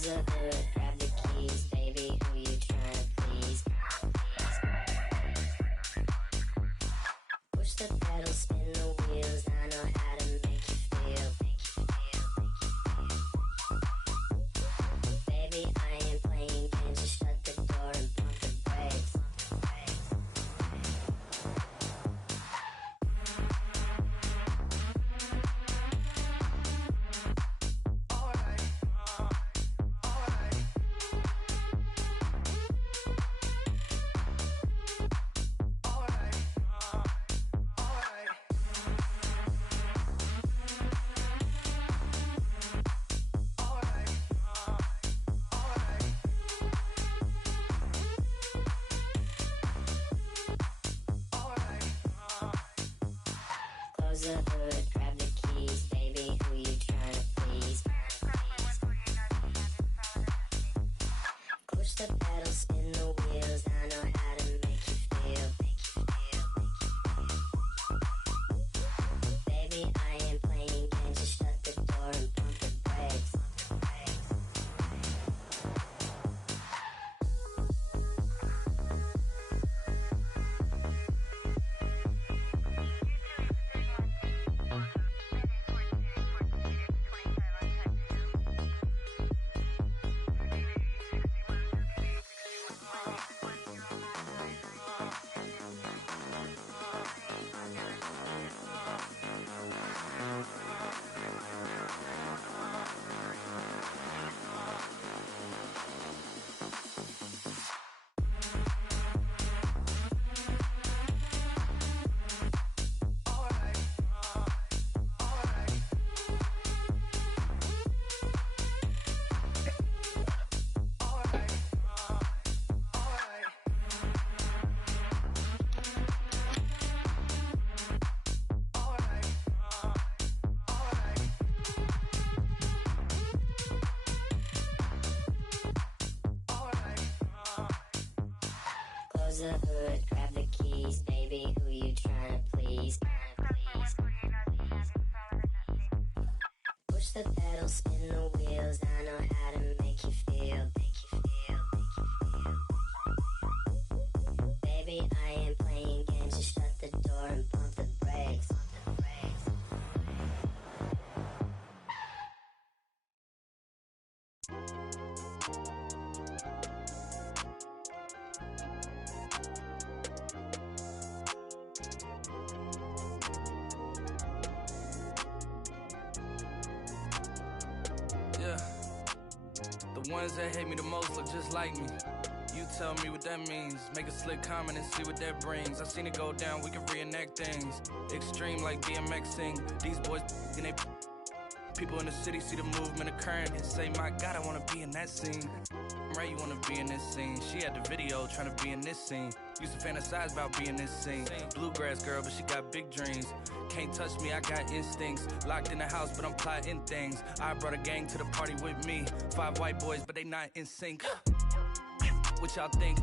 Close the hood, grab the keys, baby, who you tryna please? Push the pedal, spin the wheels, I know how to make you feel. Baby, I ain't playing games, just shut the door and pump the brakes. Close the hood, grab the keys, baby, who you tryna please? Push the pedal, spin the wheels, I know how to make you feel. Baby, I ain't playing games, just shut the door and pump the brakes. Close the hood, grab the keys, baby, who you tryna please? Push the pedal, spin the wheels, I know how to make you feel. Baby, I ain't playing games, just shut the door and pump the brakes. Yeah, the ones that hate me the most look just like me. You tell me what that means. Make a slick comment and see what that brings. I seen it go down, we can reenact things. Extreme like DMXing. These boys and they people in the city see the movement occurring and say, my God, I wanna be in that scene. Right, you wanna be in this scene. She had the video trying to be in this scene. Used to fantasize about being this scene. Bluegrass girl, but she got big dreams. Can't touch me, I got instincts. Locked in the house, but I'm plotting things. I brought a gang to the party with me. 5 white boys, but they not in sync. What y'all think?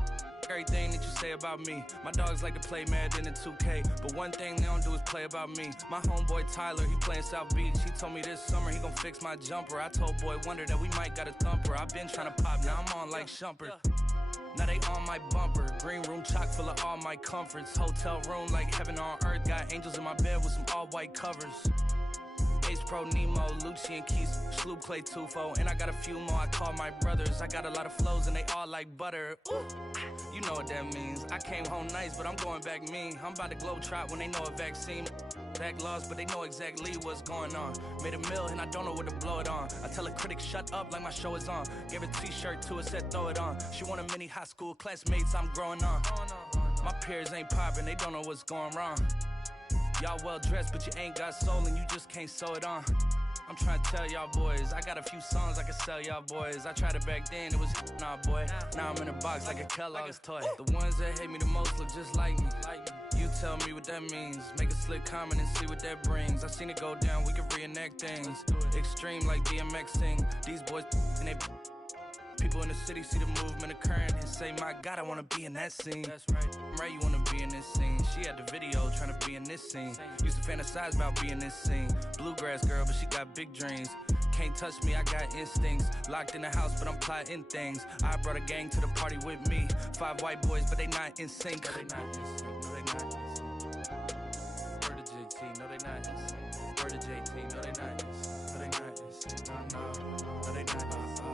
Everything that you say about me. My dogs like to play Madden and 2K, but one thing they don't do is play about me. My homeboy Tyler, he playing South Beach. He told me this summer he gon' fix my jumper. I told Boy Wonder that we might got a thumper. I been tryna pop, now I'm on like Shumpert. Now they on my bumper. Green room chock full of all my comforts. Hotel room like heaven on earth. Got angels in my bed with some all white covers. Ace Pro Nemo, Lucci and Keys, Sloop Clay Tufo, and I got a few more I call my brothers. I got a lot of flows and they all like butter. Ooh, you know what that means. I came home nice, but I'm going back mean. I'm about to glow trot when they know a vaccine. Back lost, but they know exactly what's going on. Made a meal and I don't know what to blow it on. I tell a critic shut up like my show is on. Gave a t-shirt to her, said throw it on. She want a mini high school classmates, I'm growing on. My peers ain't popping, they don't know what's going wrong. Y'all well dressed, but you ain't got soul and you just can't sew it on. I'm trying to tell y'all boys, I got a few songs I can sell y'all boys. I tried it back then, it was nah boy. Now I'm in a box like a Kellogg's toy. The ones that hate me the most look just like me. You tell me what that means. Make a slick comment and see what that brings. I seen it go down, we can reenact things. Extreme like DMXing. These boys and they people in the city see the movement occurring and say, my God, I wanna be in that scene. That's right. Right, you wanna be in this scene. She had the video trying to be in this scene. Used to fantasize about being this scene. Bluegrass girl, but she got big dreams. can't touch me, I got instincts. Locked in the house, but I'm plotting things. I brought a gang to the party with me. 5 white boys, but they not in sync. No, they not in sync. No, they not in sync. Word to JT, no, they not in sync. Word to JT, no, they not in sync. No, they not in sync. No, no, no, they not in sync.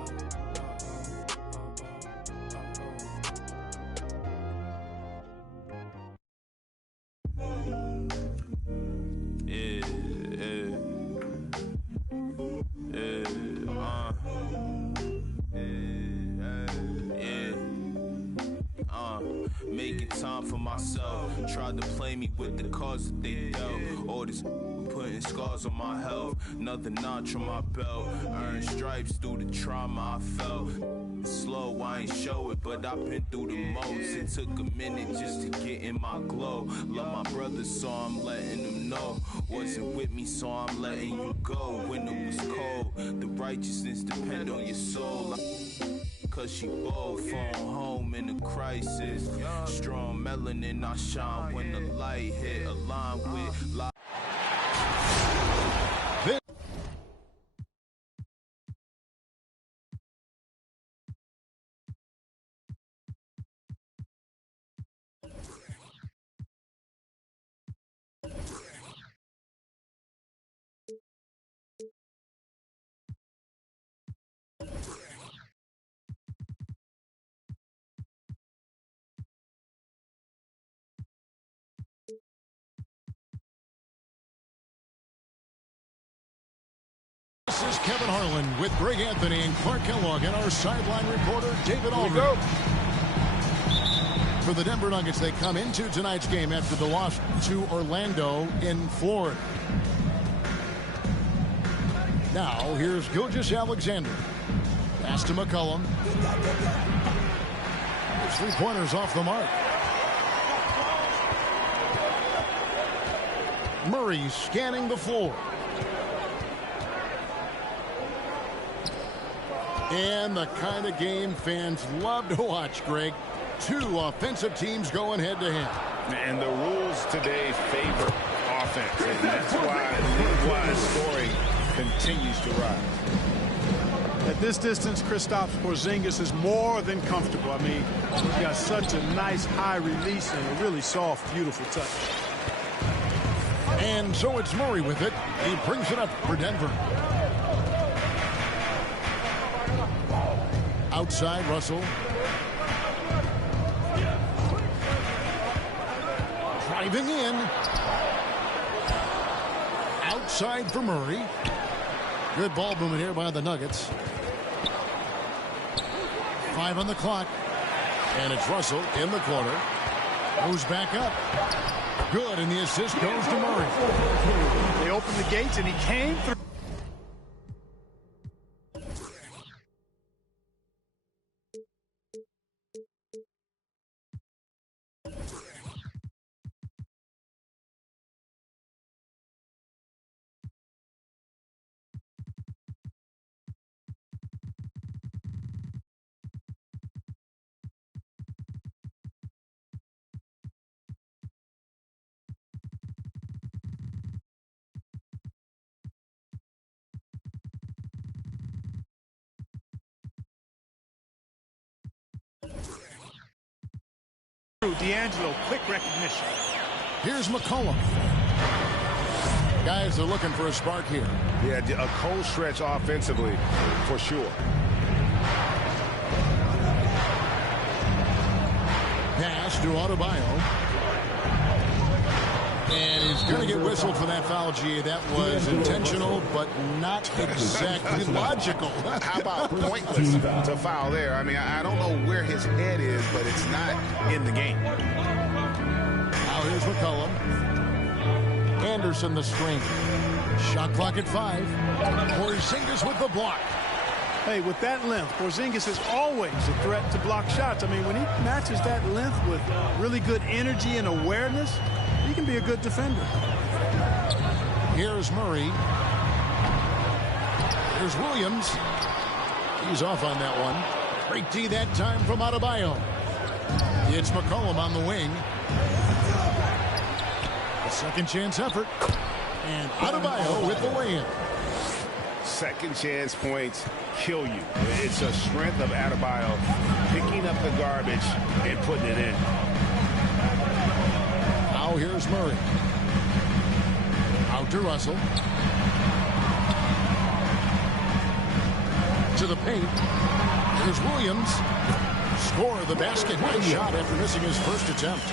Making time for myself. Tried to play me with the cards that they dealt. All this putting scars on my health. Another notch on my belt. Earned stripes through the trauma I felt. Slow, I ain't show it, but I've been through the most. It took a minute just to get in my glow. Love my brothers, so I'm letting them know. Wasn't with me, so I'm letting you go. When it was cold, the righteousness depend on your soul. Cause she bold, phone home in a crisis. Strong melanin, I shine when the light hit. Align with light. This is Kevin Harlan with Greg Anthony and Clark Kellogg and our sideline reporter, David Aldridge. For the Denver Nuggets, they come into tonight's game after the loss to Orlando in Florida. Now, here's Gilgeous-Alexander. Pass to McCollum. His three-pointers off the mark. Murray scanning the floor. And the kind of game fans love to watch, Greg. Two offensive teams going head-to-head. And the rules today favor offense, and that's why league-wide scoring continues to rise. At this distance, Kristaps Porzingis is more than comfortable. I mean, he's got such a nice high release and a really soft, beautiful touch. And so it's Murray with it. He brings it up for Denver. Outside, Russell. Driving in. Outside for Murray. Good ball movement here by the Nuggets. 5 on the clock. And it's Russell in the corner. Goes back up. Good, and the assist goes to Murray. They opened the gates, and he came through. D'Angelo, quick recognition. Here's McCollum. Guys are looking for a spark here. Yeah, a cold stretch offensively, for sure. Pass to Adebayo. And he's going to get whistled for that foul, G. That was intentional, but not exactly logical. How about pointless to foul there? I mean, I don't know where his head is, but it's not in the game. Now here's McCollum. Anderson the screen. Shot clock at 5. Porzingis with the block. Hey, with that length, Porzingis is always a threat to block shots. I mean, when he matches that length with really good energy and awareness, he can be a good defender. Here's Murray. Here's Williams. He's off on that one. Great D that time from Adebayo. It's McCollum on the wing. A second chance effort. And Adebayo with the lay-in. Second chance points kill you. It's a strength of Adebayo picking up the garbage and putting it in. Now here's Murray. Out to Russell. To the paint. Here's Williams. Score of the basket. Nice shot after missing his first attempt.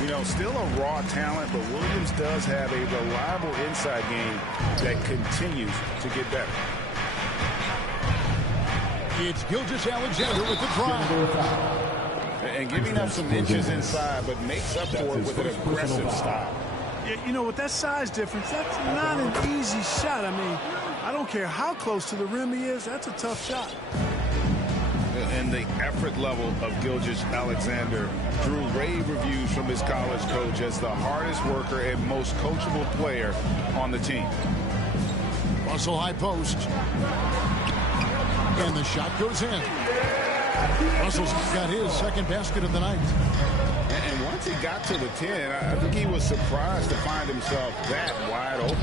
You know, still a raw talent, but Williams does have a reliable inside game that continues to get better. It's Gilgeous-Alexander with the drive. And giving up some inches inside, but makes up for it with an aggressive style. Yeah, you know, with that size difference, that's not an easy shot. I mean, I don't care how close to the rim he is. That's a tough shot. And the effort level of Gilgeous-Alexander drew rave reviews from his college coach as the hardest worker and most coachable player on the team. Russell high post. And the shot goes in. Russell's got his second basket of the night. And once he got to the 10, I think he was surprised to find himself that wide open.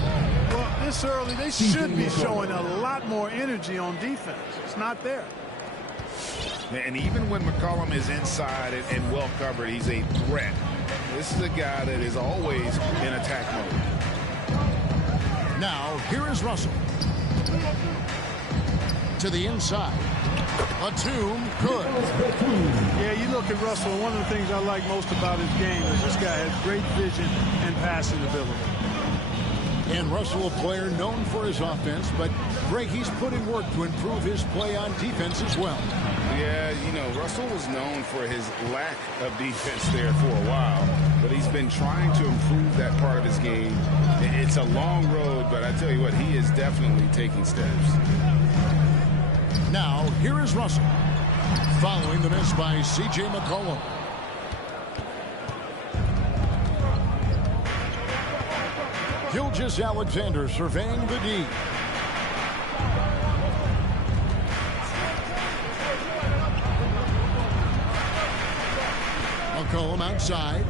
Well, this early, they should be showing a lot more energy on defense. It's not there. And even when McCollum is inside and well covered, he's a threat. This is a guy that is always in attack mode. Now, here is Russell. To the inside. Batum, good. Yeah, you look at Russell, and one of the things I like most about his game is this guy has great vision and passing ability. And Russell, a player known for his offense, but Greg, he's put in work to improve his play on defense as well. Yeah, you know, Russell was known for his lack of defense there for a while, but he's been trying to improve that part of his game. It's a long road, but I tell you what, he is definitely taking steps. Now, here is Russell. Following the miss by C.J. McCollum. Gilgeous-Alexander surveying the D. McCollum outside.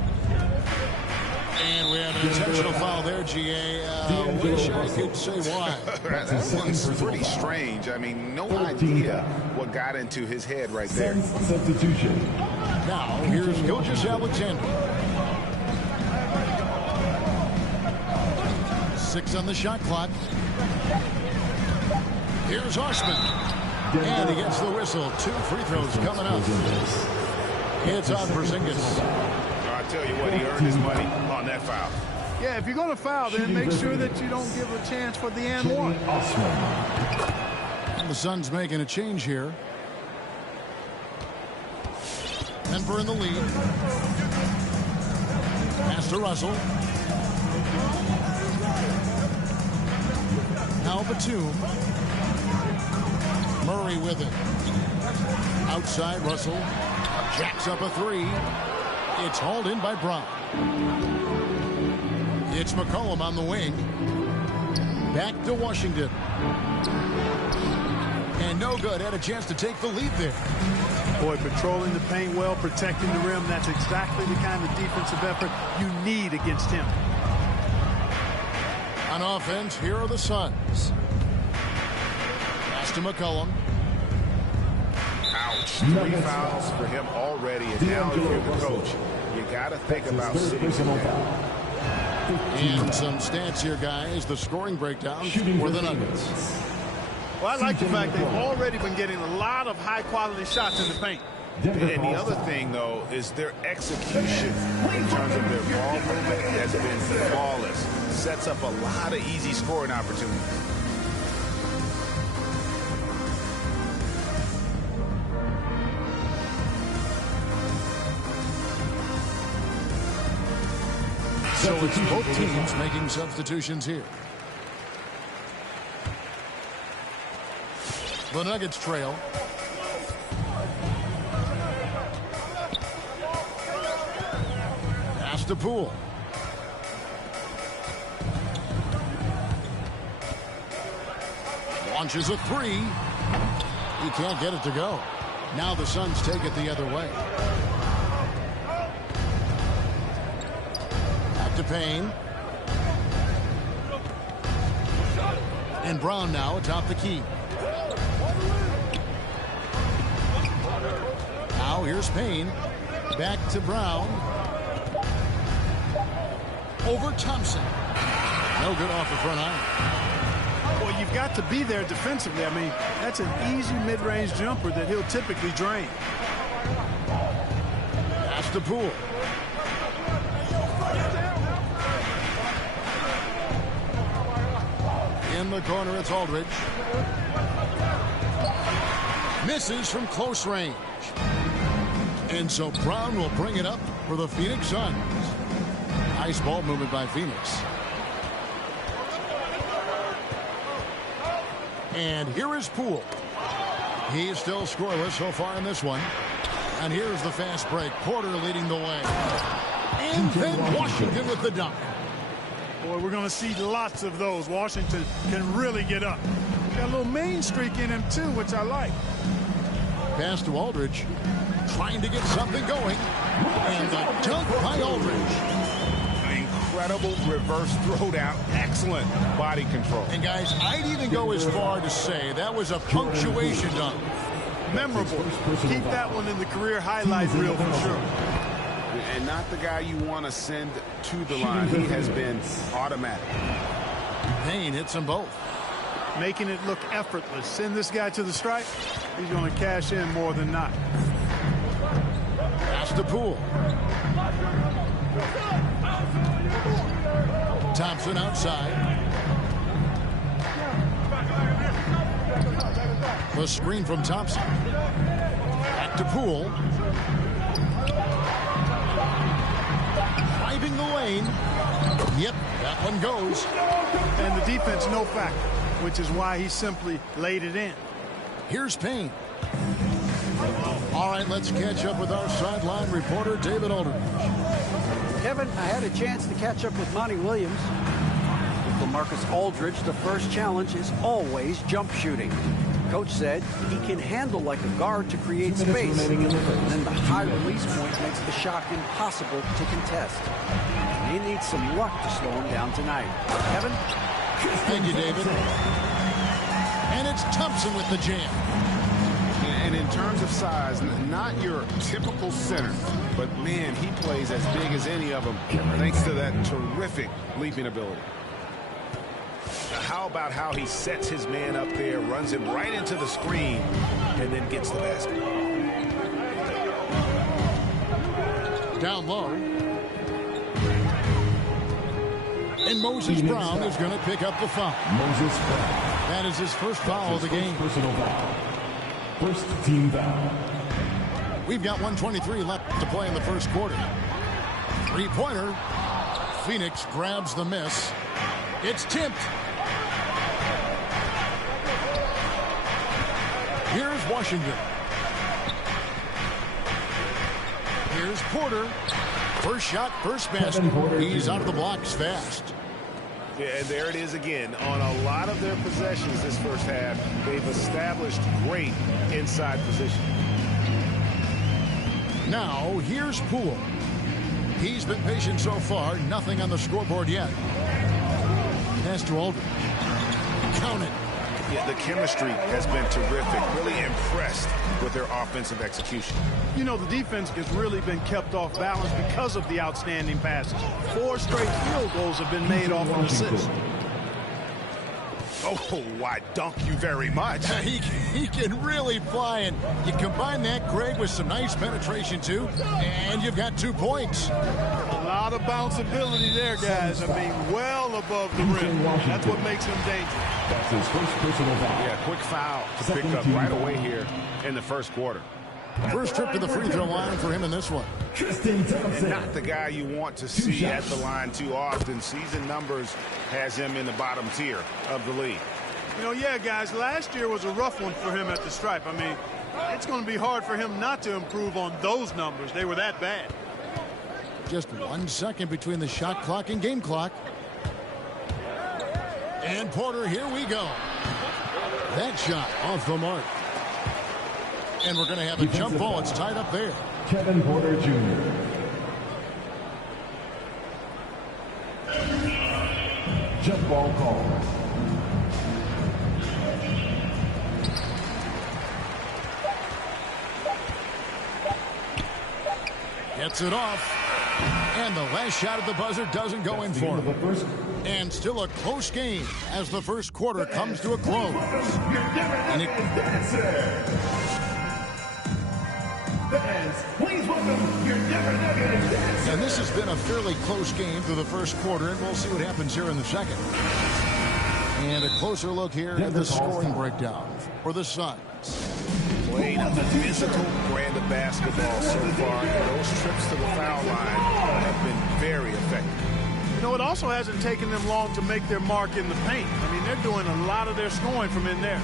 And we have an intentional foul there, G.A. Wish I could say why. That one's pretty strange. I mean, no idea what got into his head right there. Now, here's Gilgeous-Alexander. 6 on the shot clock. Here's Osman. And he gets the whistle. 2 free throws coming up. It's on for Porzingis. I tell you what, he earned his money on that foul. Yeah, if you're going to foul, then make sure that you don't give a chance for the and one. And the Suns making a change here. Denver in the lead. Pass to Russell. Now Batum. Murray with it. Outside, Russell jacks up a 3. It's hauled in by Brown. It's McCollum on the wing. Back to Washington. And no good. Had a chance to take the lead there. Boy, patrolling the paint well, protecting the rim. That's exactly the kind of defensive effort you need against him. On offense, here are the Suns. Pass to McCollum. Ouch. 3 fouls for him already. And now if you're the coach, you got to think about sitting him down. And some stats here, guys. The scoring breakdown for the Nuggets. Well, I like the fact they've already been getting a lot of high-quality shots in the paint. And the other thing, though, is their execution in terms of their ball movement has been flawless. Sets up a lot of easy scoring opportunities. So it's both teams making substitutions here. The Nuggets trail. Pass to Poole. Launches a 3. He can't get it to go. Now the Suns take it the other way. Back to Payne. And Brown now atop the key. Now here's Payne. Back to Brown. Over Thompson. No good off the front iron. Well, you've got to be there defensively. I mean, that's an easy mid-range jumper that he'll typically drain. Pass to Poole. In the corner, it's Aldridge. Misses from close range. And so Brown will bring it up for the Phoenix Suns. Nice ball movement by Phoenix. And here is Poole. He's still scoreless so far in this one. And here's the fast break. Porter leading the way. And then Washington with the dunk. Boy, we're going to see lots of those. Washington can really get up. Got a little main streak in him, too, which I like. Pass to Aldridge. Trying to get something going. And the dunk by Aldridge. Incredible reverse throwdown. Excellent body control. And, guys, I'd even go as far to say that was a punctuation dunk. Memorable. Keep that one in the career highlight reel for sure. And not the guy you want to send to the line. He has been automatic. Payne hits them both. Making it look effortless. Send this guy to the stripe. He's going to cash in more than not. Pass to Poole. Thompson outside. The screen from Thompson. Back to Poole. Driving the lane. Yep, that one goes. And the defense no factor, which is why he simply laid it in. Here's Payne. All right, let's catch up with our sideline reporter, David Aldridge. Kevin, I had a chance to catch up with Monty Williams. For Marcus Aldridge, the first challenge is always jump shooting. Coach said he can handle like a guard to create space, and then the high release point makes the shot impossible to contest. He needs some luck to slow him down tonight. Kevin? Thank you, David. And it's Thompson with the jam. And in terms of size, not your typical center, but man, he plays as big as any of them thanks to that terrific leaping ability. Now, how about how he sets his man up there, runs him right into the screen, and then gets the basket. Down low. And Moses Brown is going to pick up the foul. Moses Brown. That is his first foul of the game. Personal foul. First team foul. We've got 1:23 left to play in the first quarter. Three-pointer. Phoenix grabs the miss. It's tipped. Here's Washington. Here's Porter. First shot, first basket. He's out of the blocks fast. Yeah, and there it is again. On a lot of their possessions this first half, they've established great inside position. Now, here's Poole. He's been patient so far. Nothing on the scoreboard yet. Pass to Aldridge. Count it. Yeah, the chemistry has been terrific. Really impressed with their offensive execution. You know, the defense has really been kept off balance because of the outstanding passes. 4 straight field goals have been made off an assist. Oh, why, dunk you very much. He can really fly, and you combine that, Greg, with some nice penetration, too, and you've got 2 points. A lot of bounceability there, guys. I mean, well above the rim. That's what makes him dangerous. That's his first personal foul. Yeah, quick foul to pick up right away here in the first quarter. First trip to the free throw line for him in this one. And not the guy you want to see at the line too often. Season numbers has him in the bottom tier of the league. You know, yeah, guys, last year was a rough one for him at the stripe. I mean, it's going to be hard for him not to improve on those numbers. They were that bad. Just 1 second between the shot clock and game clock. And Porter, here we go. That shot off the mark. And we're going to have a jump ball. It's tied up there. Kevin Porter Jr. Jump ball call. Gets it off. And the last shot at the buzzer doesn't go in for him. And still a close game as the first quarter comes to a close. And this has been a fairly close game through the first quarter, and we'll see what happens here in the second. And a closer look here at the scoring breakdown for the Suns. Played a physical brand of basketball so far, and those trips to the foul line have been very effective. You know, it also hasn't taken them long to make their mark in the paint. I mean, they're doing a lot of their scoring from in there.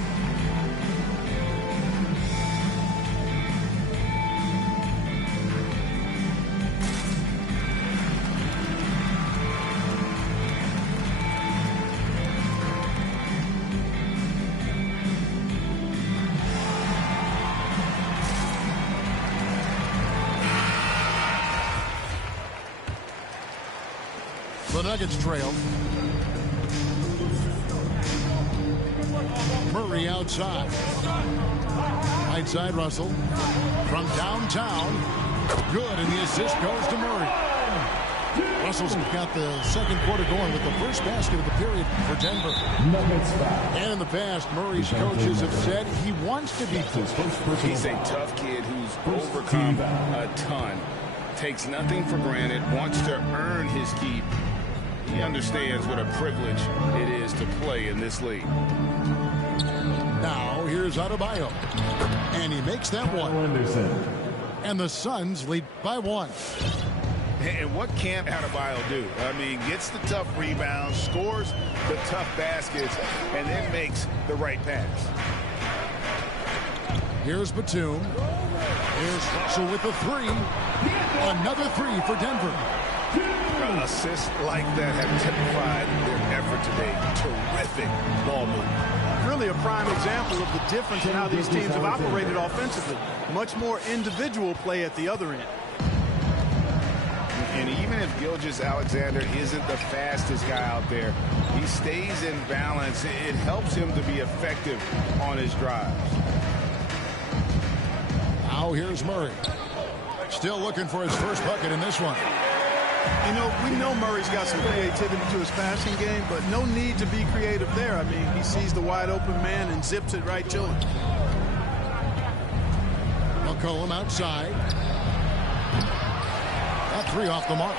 The Nuggets trail. Murray outside. Right side, Russell. From downtown. Good, and the assist goes to Murray. Russell's got the second quarter going with the first basket of the period for Denver. And in the past, Murray's coaches have said he wants to be He's a tough kid who's overcome a ton. Takes nothing for granted, wants to earn his keep. He understands what a privilege it is to play in this league. Now, here's Adebayo. And he makes that one. And the Suns lead by 1. And what can't Adebayo do? I mean, gets the tough rebounds, scores the tough baskets, and then makes the right pass. Here's Batum. Here's Russell with the 3. Another 3 for Denver. Assists like that have typified their effort today. Terrific ball movement. Really a prime example of the difference in how these teams have operated offensively. Much more individual play at the other end. And even if Gilgeous-Alexander isn't the fastest guy out there, he stays in balance. It helps him to be effective on his drives. Now here's Murray. Still looking for his first bucket in this one. You know, we know Murray's got some creativity to his passing game, but no need to be creative there. I mean, he sees the wide open man and zips it right to him. McCollum outside. That 3 off the mark.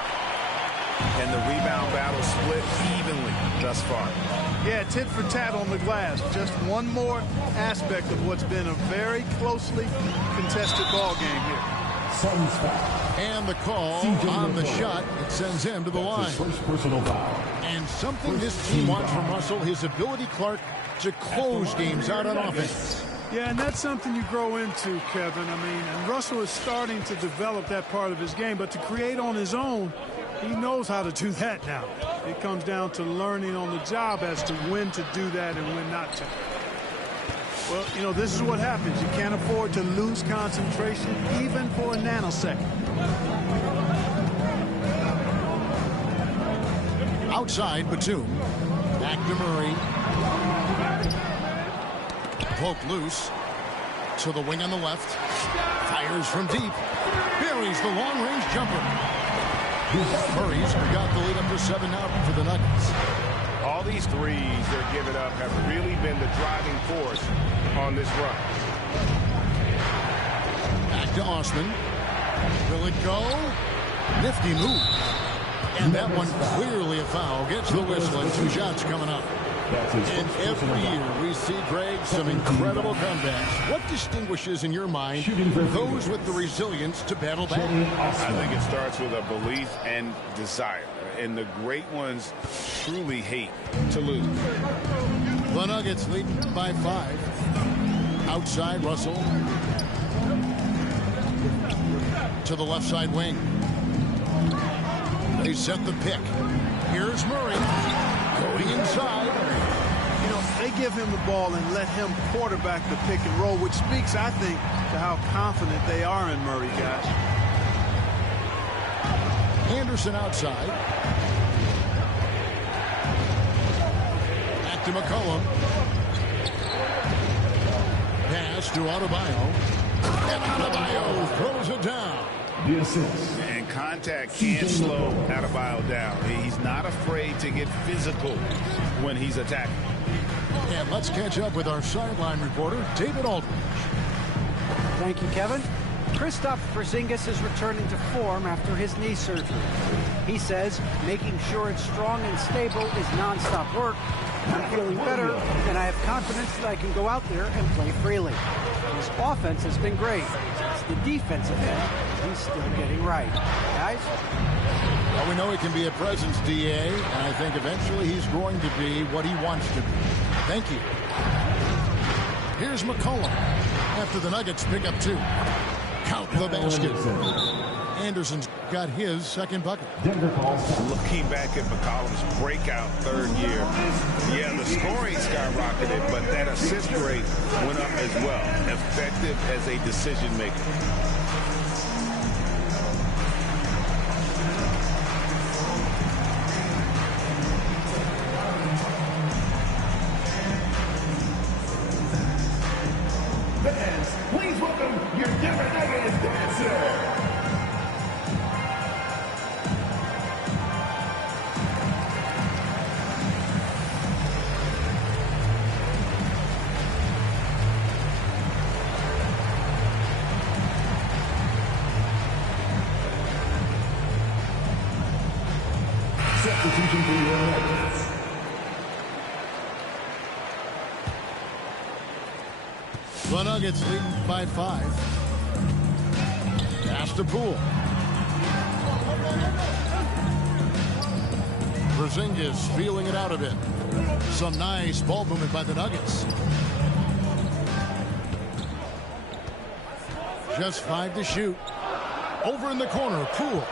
And the rebound battle split evenly thus far. Yeah, tit for tat on the glass. Just one more aspect of what's been a very closely contested ball game here. And the call on the shot, it sends him to the line. First personal foul. And something this team wants from Russell, his ability, Clark, to close games out on offense. Yeah, and that's something you grow into, Kevin. I mean, and Russell is starting to develop that part of his game, but to create on his own, he knows how to do that now. It comes down to learning on the job as to when to do that and when not to. Well, you know, this is what happens. You can't afford to lose concentration even for a nanosecond. Outside, Batum. Back to Murray. Poke loose. To the wing on the left. Fires from deep. Buries the long-range jumper. Murray's got the lead up to 7 now for the Nuggets. All these threes they're giving up have really been the driving force on this run. Back to Osman. Will it go? Nifty move. And that one clearly a foul. Gets the whistle and 2 shots coming up. And every year we see, Greg, some incredible comebacks. What distinguishes, in your mind, those with the resilience to battle back? I think it starts with a belief and desire. And the great ones truly hate to lose. The Nuggets lead by 5. Outside, Russell. To the left side wing. They set the pick. Here's Murray. Going inside. You know, they give him the ball and let him quarterback the pick and roll, which speaks, I think, to how confident they are in Murray, guys. Anderson outside. Back to McCollum. Pass to Adebayo. And Adebayo throws it down. The assist. And contact can't slow Adebayo down. He's not afraid to get physical when he's attacking. And let's catch up with our sideline reporter, David Aldridge. Thank you, Kevin. Kristaps Porzingis is returning to form after his knee surgery. He says making sure it's strong and stable is nonstop work. I'm feeling better, and I have confidence that I can go out there and play freely. His offense has been great. It's the defensive end he's still getting right. Guys? Well, we know he can be a presence, DA, and I think eventually he's going to be what he wants to be. Thank you. Here's McCollum after the Nuggets pick up 2. Count the basket. Anderson's got his second bucket. Looking back at McCollum's breakout third year, yeah, the scoring skyrocketed, but that assist rate went up as well. Effective as a decision maker. Fans, please welcome your Denver Nuggets dancer. Substitution for your Nuggets. The Nuggets leading by 5. Pass to Poole. Porzingis feeling it out a bit. Some nice ball movement by the Nuggets. Just 5 to shoot. Over in the corner, Poole.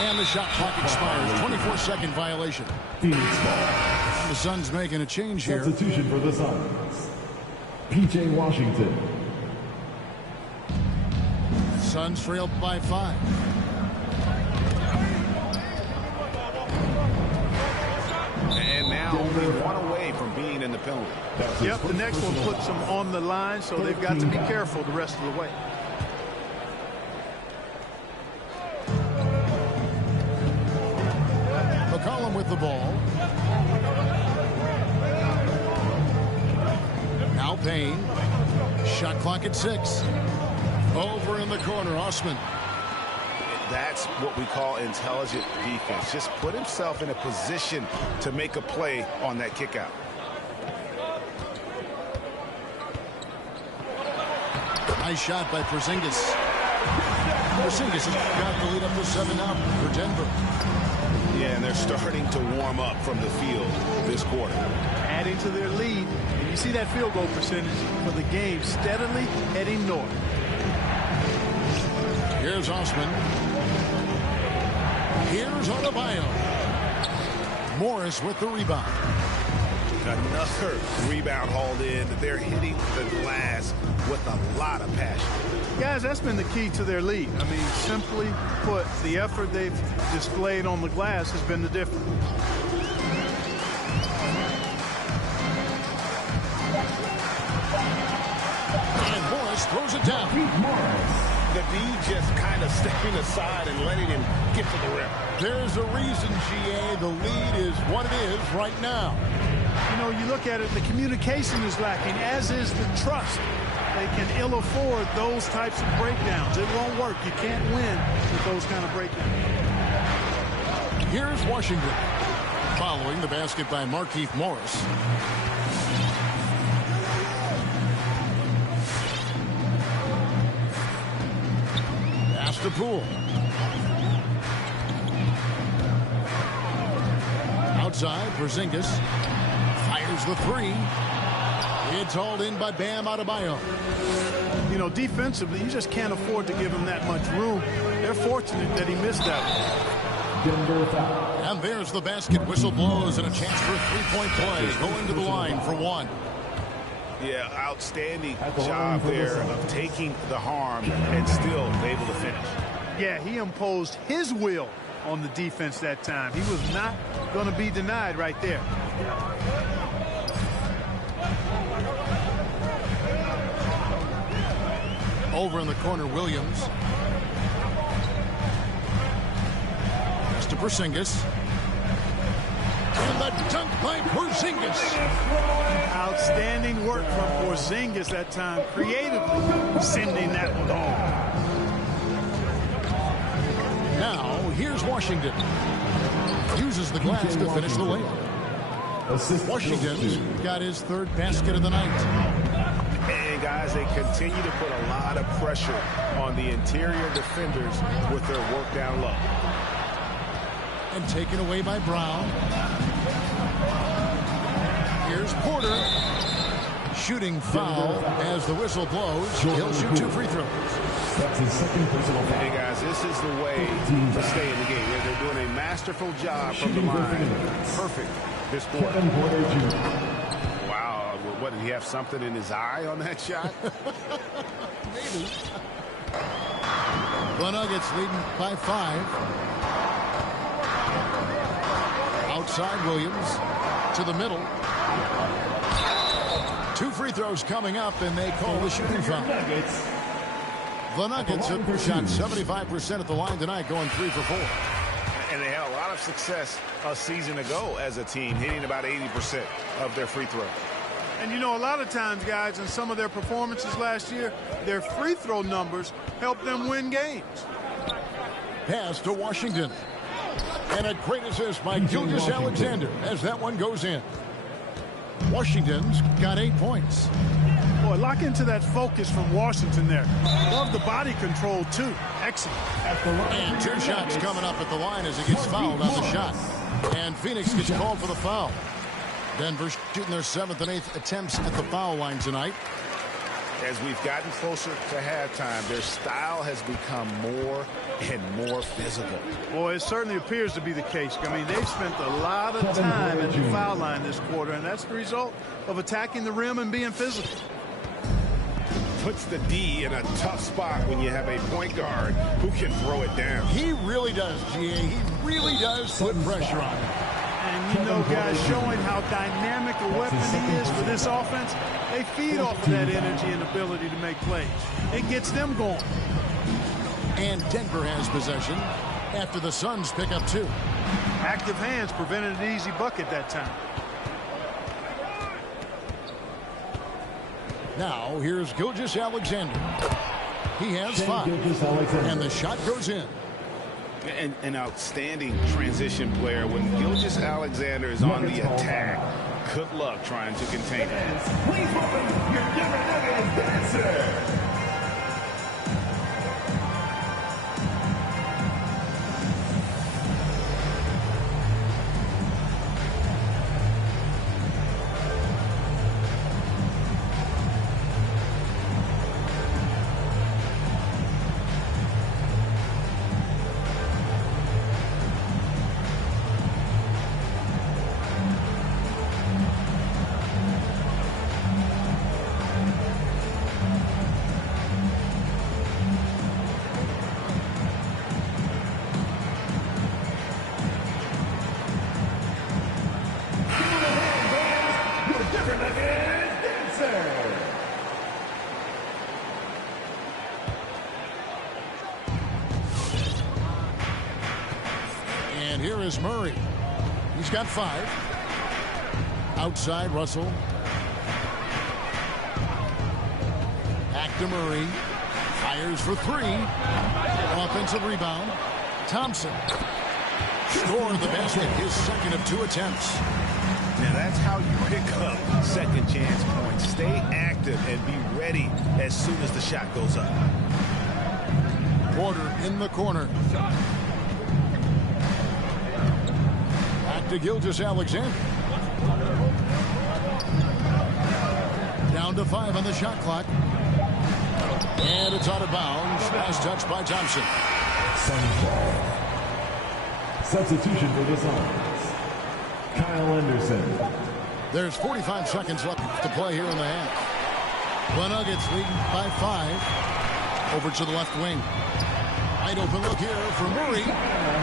And the shot clock expires. 24-second violation. Phoenix ball. The Suns making a change here. Substitution for the Suns. P.J. Washington. Suns trailed by 5. And now only one away from being in the penalty. Yep, the next one puts them on the line, so they've got to be careful the rest of the way. McCollum with the ball. Now Payne. Shot clock at 6. Over in the corner, Osman. That's what we call intelligent defense. Just put himself in a position to make a play on that kick out. Nice shot by Porzingis. Porzingis has got the lead up to 7 now for Denver. Yeah, and they're starting to warm up from the field this quarter. Adding to their lead. And you see that field goal percentage for the game steadily heading north. Here's Osman. Here's Adebayo. Morris with the rebound. Another rebound hauled in. They're hitting the glass with a lot of passion. Guys, that's been the key to their lead. I mean, simply put, the effort they've displayed on the glass has been the difference. And Morris throws it down. The D just kind of stepping aside and letting him get to the rim. There's a reason, GA, the lead is what it is right now. You know, you look at it, the communication is lacking, as is the trust. They can ill afford those types of breakdowns. It won't work. You can't win with those kind of breakdowns. Here's Washington. Following the basket by Markieff Morris. Pass to Poole. Outside, Porzingis fires the 3. It's hauled in by Bam Adebayo. You know, defensively, you just can't afford to give him that much room. They're fortunate that he missed that one. And there's the basket. Whistle blows and a chance for a 3-point play. Going to the line for 1. Yeah, outstanding job there of taking the harm and still able to finish. Yeah, he imposed his will on the defense that time. He was not going to be denied right there. Over in the corner, Williams. Pass to Porzingis. And the dunk by Porzingis. Outstanding work from Porzingis that time, creatively sending that one home. Now, here's Washington. Uses the glass to finish the layup. Washington's got his third basket of the night. And guys, they continue to put a lot of pressure on the interior defenders with their work down low. And taken away by Brown. Here's Porter. Shooting foul as the whistle blows. He'll shoot 2 free throws. That's his second personal foul. Hey guys, this is the way to stay in the game. They're doing a masterful job from the line. Perfect this quarter. Wow, what, did he have something in his eye on that shot? Maybe. The Nuggets leading by 5. Outside Williams to the middle. 2 free throws coming up, and they call the shooting foul. The Nuggets have shot 75% at the line tonight, going 3 for 4. And they had a lot of success a season ago as a team, hitting about 80% of their free throws. And you know, a lot of times, guys, in some of their performances last year, their free throw numbers helped them win games. Pass to Washington. And a great assist by Gilgeous-Alexander as that one goes in. Washington's got 8 points. Boy, lock into that focus from Washington there. Love the body control, too. Excellent. And 2 shots coming up at the line as he gets fouled on the shot. And Phoenix gets called for the foul. Denver shooting their 7th and 8th attempts at the foul line tonight. As we've gotten closer to halftime, their style has become more and more physical. Boy, it certainly appears to be the case. I mean, they've spent a lot of time at the foul line this quarter, and that's the result of attacking the rim and being physical. Puts the D in a tough spot when you have a point guard who can throw it down. He really does, GA. He really does put pressure on him. And you know, guys, showing how dynamic a weapon he is for this offense, they feed off of that energy and ability to make plays. It gets them going. And Denver has possession after the Suns pick up 2. Active hands prevented an easy bucket that time. Now, here's Gilgeous-Alexander. He has 5. And the shot goes in. An outstanding transition player. When Gilgeous-Alexander is on the attack, good luck trying to contain him. Please welcome your Denver Nuggets dancer. And here is Murray. He's got 5. Outside, Russell. Back to Murray. Fires for 3. Offensive rebound. Thompson. Scored the basket. His second of 2 attempts. Now that's how you pick up second chance points. Stay active and be ready as soon as the shot goes up. Porter in the corner. Back to Gilgeous-Alexander. Down to 5 on the shot clock. And it's out of bounds. Last touch by Thompson. Substitution for this offense, Kyle Anderson. There's 45 seconds left to play here in the half. The Nuggets leading by 5. Over to the left wing. Wide open look here for Murray.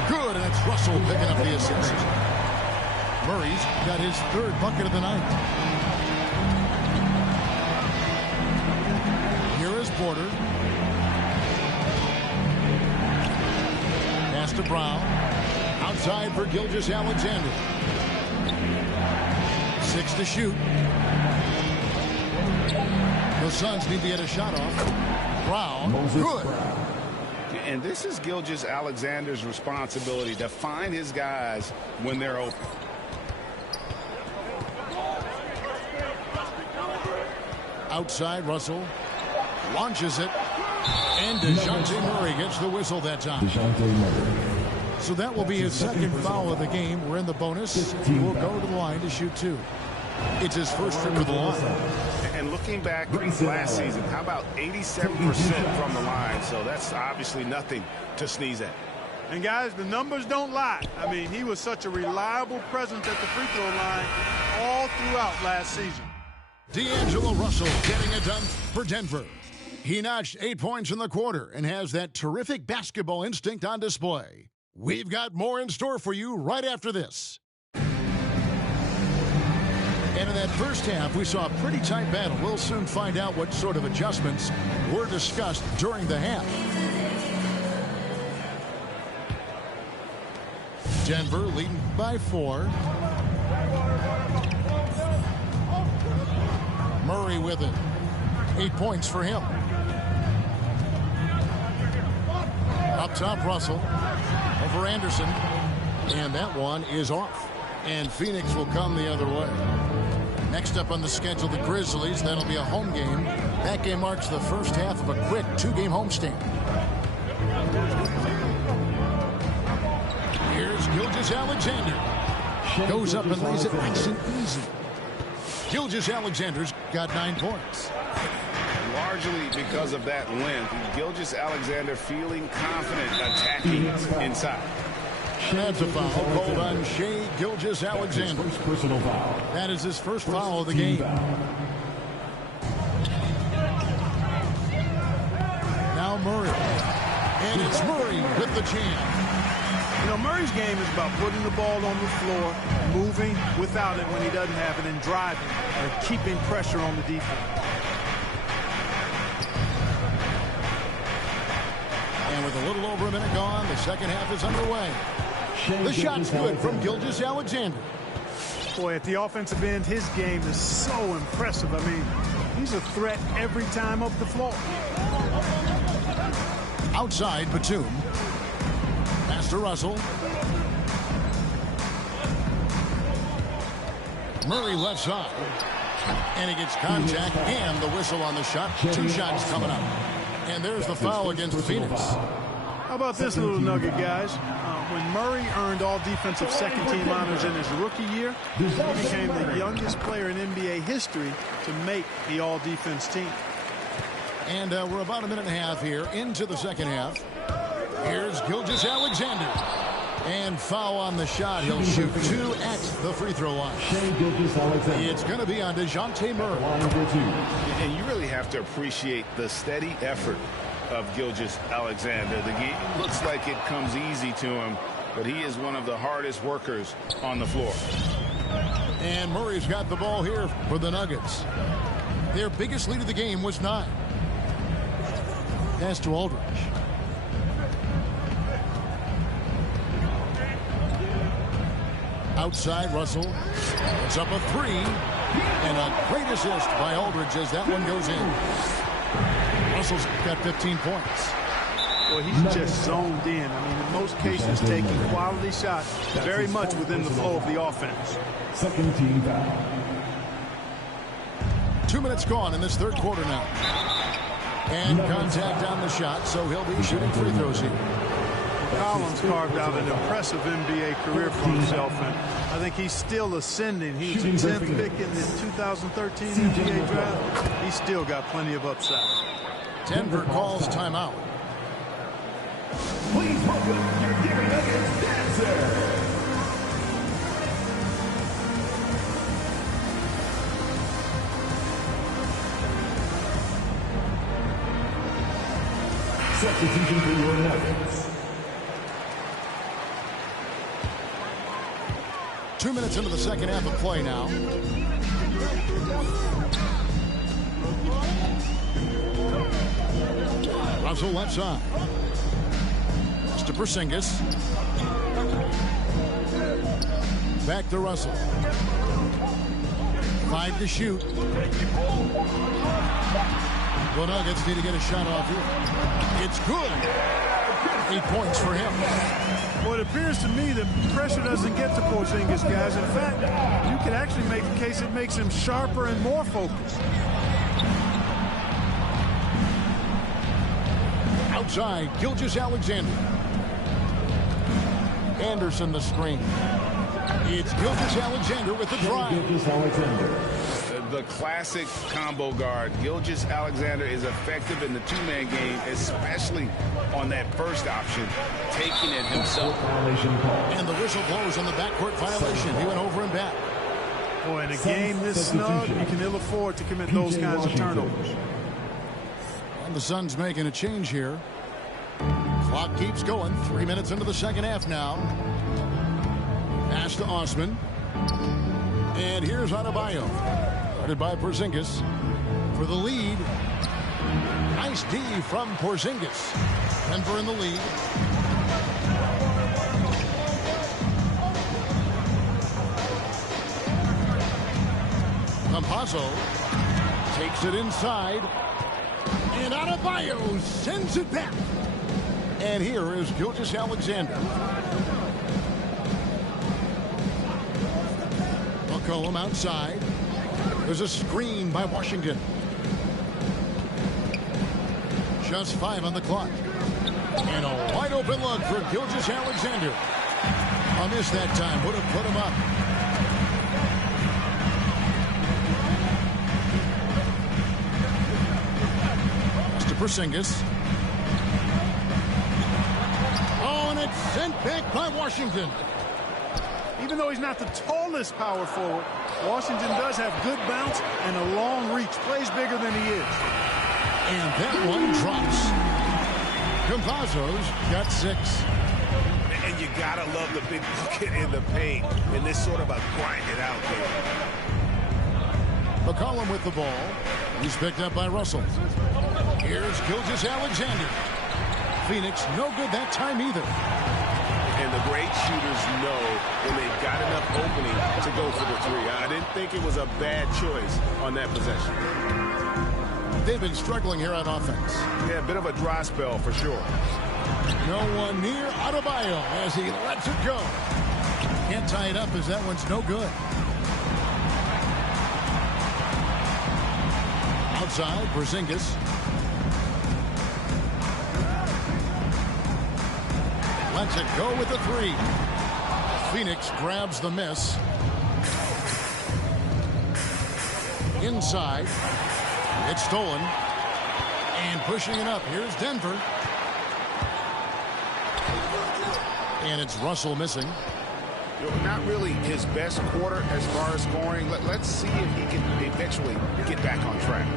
Good, and it's Russell picking up the assist. Murray's got his 3rd bucket of the night. Here is Porter. Pass to Brown. Outside for Gilgeous-Alexander. 6 to shoot. The Suns need to get a shot off. Brown, good. And this is Gilgeous-Alexander's responsibility to find his guys when they're open. Outside, Russell launches it. And DeJounte Murray gets the whistle that time. So that will be his second foul of the game. We're in the bonus. He will go to the line to shoot 2. It's his first trip to the line. And looking back last season, how about 87% from the line? So that's obviously nothing to sneeze at. And guys, the numbers don't lie. I mean, he was such a reliable presence at the free throw line all throughout last season. D'Angelo Russell getting it done for Denver. He notched 8 points in the quarter and has that terrific basketball instinct on display. We've got more in store for you right after this. And in that first half, we saw a pretty tight battle. We'll soon find out what sort of adjustments were discussed during the half. Denver leading by 4. Murray with it. 8 points for him. Up top, Russell. Over Anderson. And that one is off. And Phoenix will come the other way. Next up on the schedule, the Grizzlies. That'll be a home game. That game marks the first half of a quick 2-game homestand. Here's Gilgeous-Alexander. Goes up and lays it nice and easy. Gilgeous-Alexander's got 9 points. Largely because of that length, Gilgeous-Alexander feeling confident attacking inside. That's a foul called on Shai Gilgeous-Alexander. That is his first foul of the game. Now Murray. And it's Murray with the jam. You know, Murray's game is about putting the ball on the floor, moving without it when he doesn't have it, and driving and keeping pressure on the defense. And with a little over a minute gone, the second half is underway. The shot's good from Gilgeous-Alexander. Boy, at the offensive end, his game is so impressive. I mean, he's a threat every time up the floor. Outside, Batum. Pass to Russell. Murray left side. And he gets contact and the whistle on the shot. 2 shots coming up. And there's the foul against Phoenix. How about this little nugget, guys? When Murray earned all defensive second-team honors in his rookie year, he became the youngest player in NBA history to make the all-defense team. And we're about a minute and a half here into the second half. Here's Gilgeous-Alexander. And foul on the shot. He'll shoot 2 at the free throw line. It's going to be on DeJounte Murray. And you really have to appreciate the steady effort of Gilgeous-Alexander. The game looks like it comes easy to him, but he is one of the hardest workers on the floor. And Murray's got the ball here for the Nuggets. Their biggest lead of the game was 9. Pass to Aldridge. Outside, Russell. It's up a 3. And a great assist by Aldridge as that one goes in. Russell's got 15 points. Well, he's just zoned in. I mean, in most cases, taking quality shots very much within the flow of the offense. Second team foul. 2 minutes gone in this third quarter now. And contact on the shot, so he'll be shooting free throws here. Collins carved out an impressive NBA career for himself, and I think he's still ascending. He was the 10th pick in the 2013 NBA draft. He's still got plenty of upside. Denver calls timeout. Please welcome your Denver Nuggets dancer. Substitution for your Nuggets. 2 minutes into the second half of play now. Russell left side. to Porzingis. Back to Russell. 5 to shoot. The Nuggets need to get a shot off here. It's good. 8 points for him. Well, it appears to me that pressure doesn't get to Porzingis, guys. In fact, you could actually make the case it makes him sharper and more focused. Outside, Gilgeous-Alexander. Anderson the screen. It's Gilgeous-Alexander with the drive. The classic combo guard. Gilgeous-Alexander is effective in the two-man game, especially on that first option, taking it himself. And the whistle blows on the backcourt violation. He went over and back. Boy, in a game this snug, you can ill afford to commit those kinds of turnovers. And the Suns making a change here. Clock keeps going. 3 minutes into the second half now. Pass to Osman. And here's Adebayo. Guarded by Porzingis. For the lead. Nice D from Porzingis. Denver in the lead. Campazzo takes it inside. And Adebayo sends it back. And here is Gilgeous-Alexander. McCollum outside. There's a screen by Washington. Just 5 on the clock. And a wide open look for Gilgeous-Alexander. A miss that time. Would have put him up. It's to Porzingis. Oh, and it's sent back by Washington. Even though he's not the tallest power forward, Washington does have good bounce and a long reach. Plays bigger than he is. And that one drops. Campazzo's got 6. And you gotta love the big bucket in the paint in this sort of a grind it out game. McCollum with the ball. He's picked up by Russell. Here's Gilgeous-Alexander. Phoenix no good that time either. And the great shooters know when they've got enough opening to go for the three. I didn't think it was a bad choice on that possession. They've been struggling here on offense. Yeah, a bit of a dry spell for sure. No one near Adebayo as he lets it go. Can't tie it up as that one's no good. Outside, Porzingis. Lets it go with the 3. Phoenix grabs the miss. Inside. It's stolen. And pushing it up. Here's Denver. And it's Russell missing. Not really his best quarter as far as scoring. Let's see if he can eventually get back on track.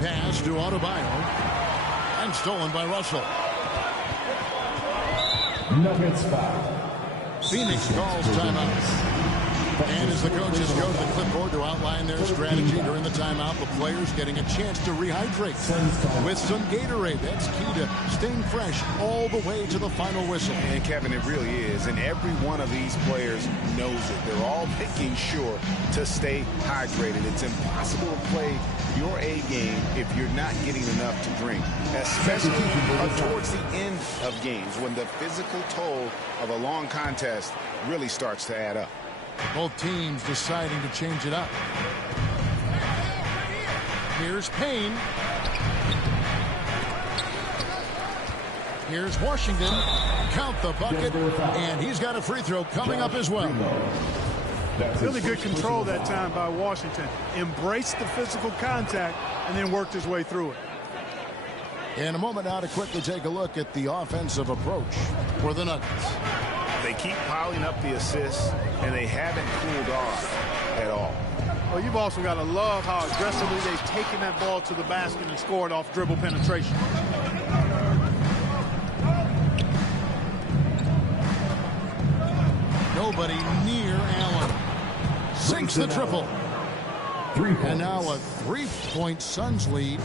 Pass to Adebayo. And stolen by Russell. Nuggets foul. Phoenix calls timeout. And as the coaches go to the clipboard to outline their strategy during the timeout, the players getting a chance to rehydrate with some Gatorade. That's key to staying fresh all the way to the final whistle. And Kevin, it really is. And every one of these players knows it. They're all making sure to stay hydrated. It's impossible to play your A game if you're not getting enough to drink, especially towards the end of games when the physical toll of a long contest really starts to add up. Both teams deciding to change it up. Here's Payne. Here's Washington. Count the bucket. And he's got a free throw coming up as well. Really good control that time by Washington. Embraced the physical contact and then worked his way through it. In a moment now to quickly take a look at the offensive approach for the Nuggets. They keep piling up the assists, and they haven't cooled off at all. Well, you've also got to love how aggressively they've taken that ball to the basket and scored off dribble penetration. Nobody near Allen. Sinks the triple. And now a 3-point Suns lead.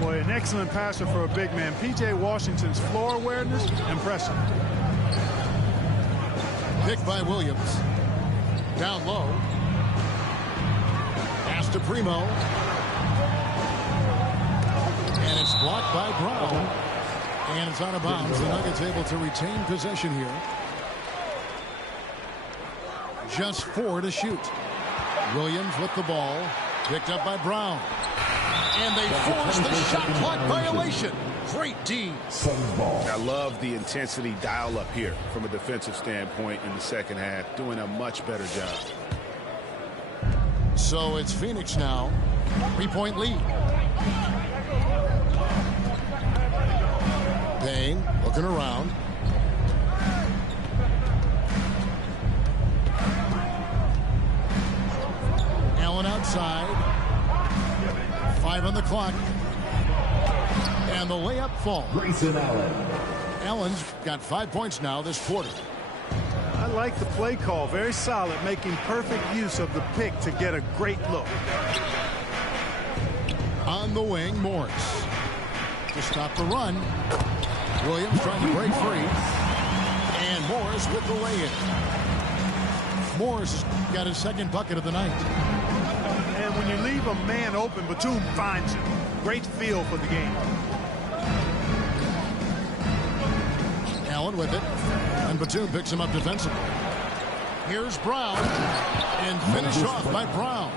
Boy, an excellent passer for a big man. P.J. Washington's floor awareness, impressive. Picked by Williams. Down low. Pass to Primo. And it's blocked by Brown. And it's out of bounds. The Nuggets able to retain possession here. Just 4 to shoot. Williams with the ball. Picked up by Brown. And they force the shot clock violation. Great D. I love the intensity dial up here from a defensive standpoint in the second half. Doing a much better job. So it's Phoenix now. 3-point lead. Payne looking around. Allen outside. 5 on the clock. And the layup falls. Grayson Allen. Allen's got 5 points now this quarter. I like the play call. Very solid, making perfect use of the pick to get a great look. On the wing, Morris. To stop the run. Williams trying to break free. And Morris with the lay-in. Morris has got his second bucket of the night. And when you leave a man open, Batum finds him. Great feel for the game. Allen with it. And Batum picks him up defensively. Here's Brown. And finish off by Brown.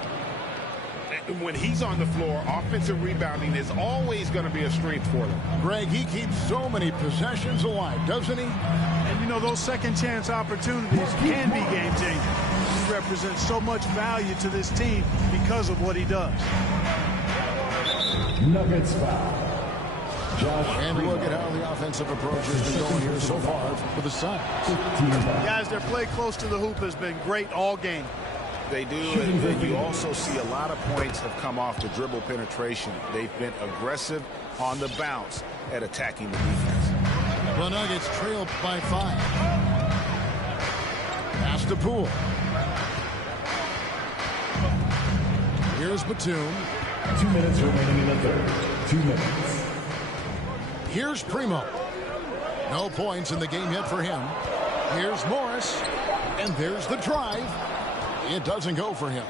When he's on the floor, offensive rebounding is always going to be a strength for them. Greg, he keeps so many possessions alive, doesn't he? And, you know, those second chance opportunities can be game-changing. He represents so much value to this team because of what he does. Nuggets foul. And look at how the offensive approach has been going here so far for the Suns. Guys, their play close to the hoop has been great all game. They do, and you also see a lot of points have come off the dribble penetration. They've been aggressive on the bounce at attacking the defense. The Nuggets trail by 5. Pass to Poole. Here's Batum. 2 minutes remaining in the third. 2 minutes. Here's Primo. No points in the game yet for him. Here's Morris. And there's the drive. It doesn't go for him.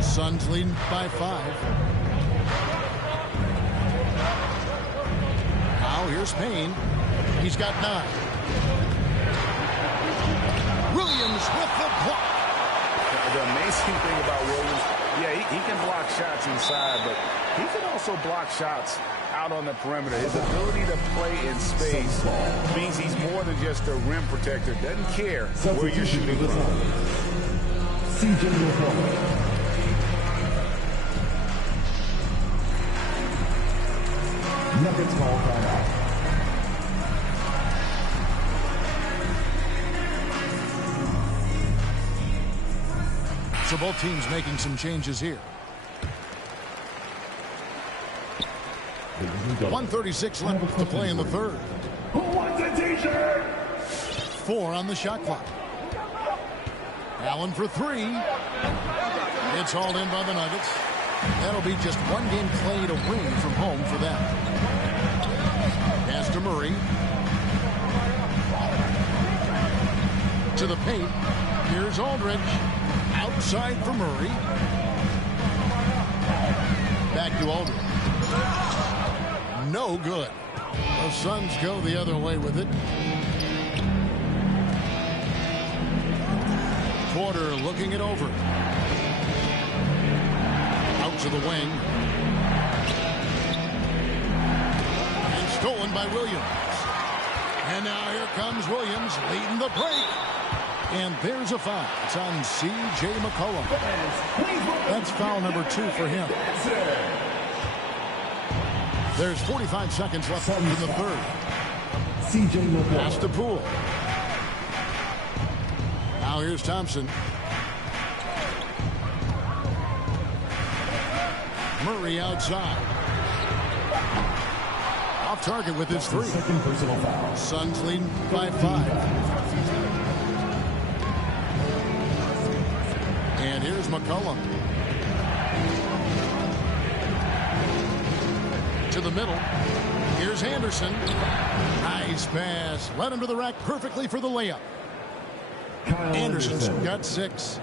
Suns leading by 5. Now here's Payne. He's got 9. Williams with the block. The amazing thing about Williams, he can block shots inside, but he can also block shots out on the perimeter. His ability to play in space means he's more than just a rim protector. Doesn't care where you're shooting from. CJ Nuggets call timeout. So both teams making some changes here. 1:36 left to play in the third. Who wants a t-shirt? 4 on the shot clock. Allen for 3. It's hauled in by the Nuggets. That'll be just 1 game played away from home for them. Pass to Murray. To the paint. Here's Aldridge. Outside for Murray. Back to Aldridge. No good. The Suns go the other way with it. Porter looking it over. Out to the wing. And stolen by Williams. And now here comes Williams leading the break. And there's a foul. It's on C.J. McCollum. That's foul number 2 for him. There's 45 seconds left in the third. C.J. McCollum. Pass to Poole. Now here's Thompson. Murray outside. Off target with his 3. Second personal foul. Suns leading by 5. And here's McCollum. To the the middle. Here's Anderson. Nice pass. Led him to the rack perfectly for the layup. Anderson's got 6.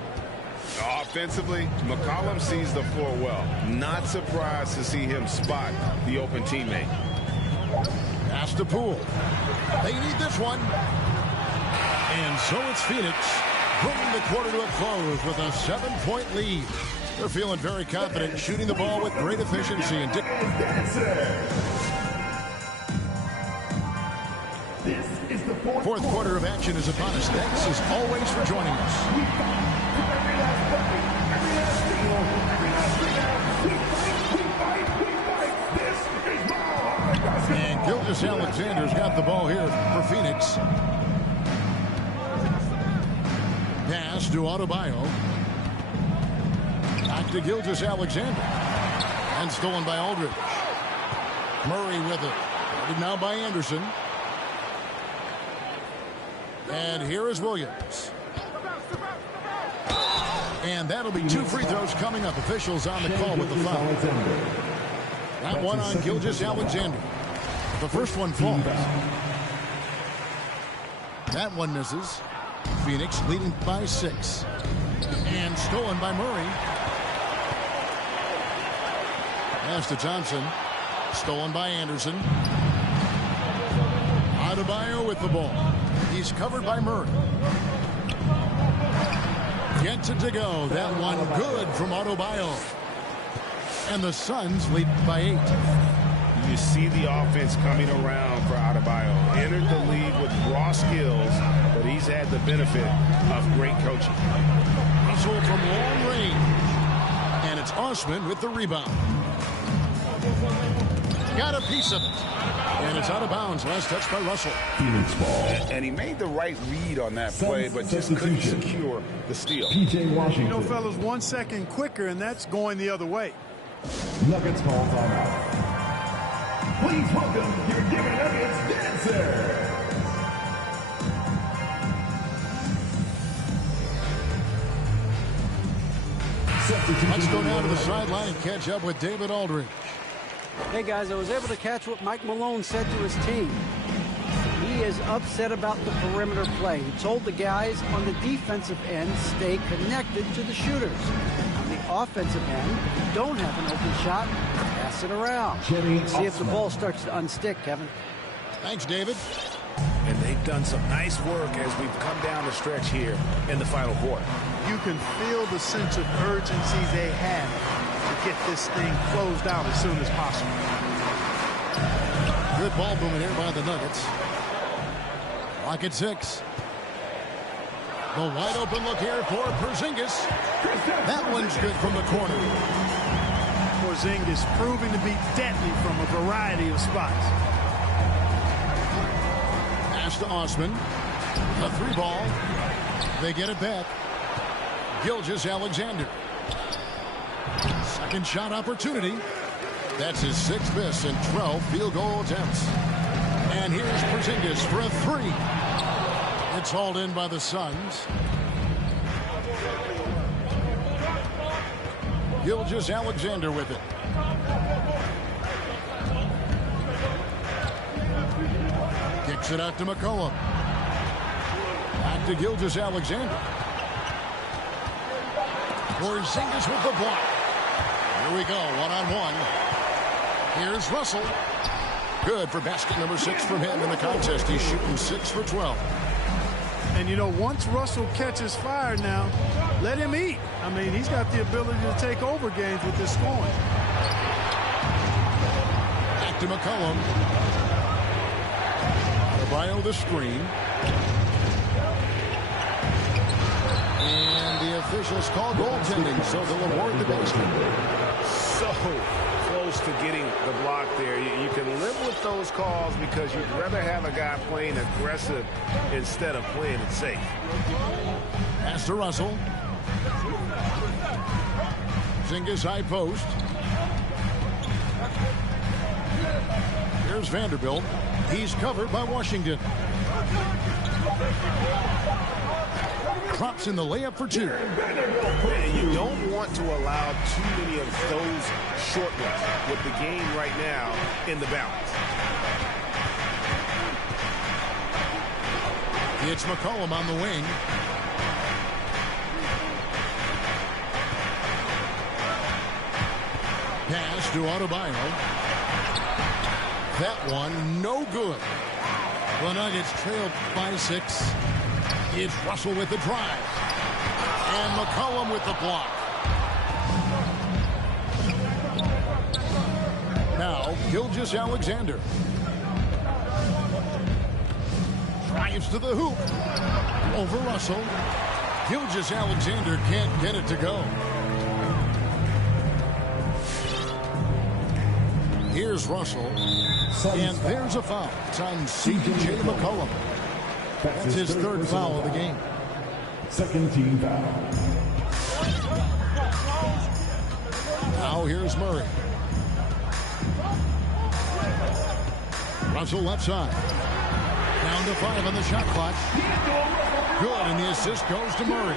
Offensively, McCollum sees the floor well. Not surprised to see him spot the open teammate. Pass to Poole. They need this one. And so it's Phoenix bringing the quarter to a close with a 7-point lead. They're feeling very confident, shooting the ball with great efficiency. And fourth quarter of action is upon us. Thanks as always for joining us. And Gilgeous Alexander's got the ball here for Phoenix. Pass to Adebayo. Back to Gilgeous Alexander. And stolen by Aldridge. Murray with it. Guarded now by Anderson. And here is Williams. And that'll be 2 free throws coming up. Officials on the call with the foul. That one on Gilgeous Alexander. The first one falls. That one misses. Phoenix leading by 6. And stolen by Murray. Pass to Thompson. Stolen by Anderson. Adebayo with the ball. He's covered by Murray. Gets it to go. That one good from Adebayo. And the Suns lead by 8. You see the offense coming around for Adebayo. Entered the league with raw skills, but he's had the benefit of great coaching. Russell from long range. And it's Osman with the rebound. Got a piece of it. And it's out of bounds. Last touch by Russell. Phoenix ball. And he made the right read on that play, but just couldn't secure the steal. P.J. Washington. You know, fellas, 1 second quicker, and that's going the other way. Nuggets ball timeout. Please welcome your Denver Nuggets dancer. Let's go down to the sideline and catch up with David Aldridge. Hey, guys, I was able to catch what Mike Malone said to his team. He is upset about the perimeter play. He told the guys on the defensive end, stay connected to the shooters. On the offensive end, if you don't have an open shot, pass it around. See if the ball starts to unstick, Kevin. Thanks, David. And they've done some nice work as we've come down the stretch here in the final quarter. You can feel the sense of urgency they have to get this thing closed out as soon as possible. Good ball movement here by the Nuggets. Clock at 6. The wide open look here for Porzingis. That one's good from the corner. Porzingis proving to be deadly from a variety of spots. Pass to Osman. A 3 ball. They get it back. Gilgeous Alexander. Second shot opportunity. That's his 6th miss and 12 field goal attempts. And here's Porzingis for a 3. It's hauled in by the Suns. Gilgeous Alexander with it. Kicks it out to McCollum. Back to Gilgeous Alexander. Porzingis with the block. Here we go, one-on-one. Here's Russell. Good for basket number 6 from him in the contest. He's shooting 6 for 12. And, you know, once Russell catches fire now, let him eat. I mean, he's got the ability to take over games with this scoring. Back to McCollum. Adebayo the screen. And the officials call goaltending, so they'll award the basket. So close to getting the block there. You can live with those calls because you'd rather have a guy playing aggressive instead of playing it safe. Pass to Russell. Porzingis high post. Here's Vanderbilt. He's covered by Washington. drops in the layup for two. And you don't want to allow too many of those short ones with the game right now in the balance. It's McCollum on the wing. Pass to Adebayo. That one, no good. The Nuggets trailed by 6. It's Russell with the drive. And McCollum with the block. Now, Gilgeous-Alexander. Drives to the hoop. Over Russell. Gilgeous-Alexander can't get it to go. Here's Russell. And there's a foul. It's on C.J. McCollum. That's his third foul of the game. Second team foul. Now here's Murray. Russell left side. Down to 5 on the shot clock. Good, and the assist goes to Murray.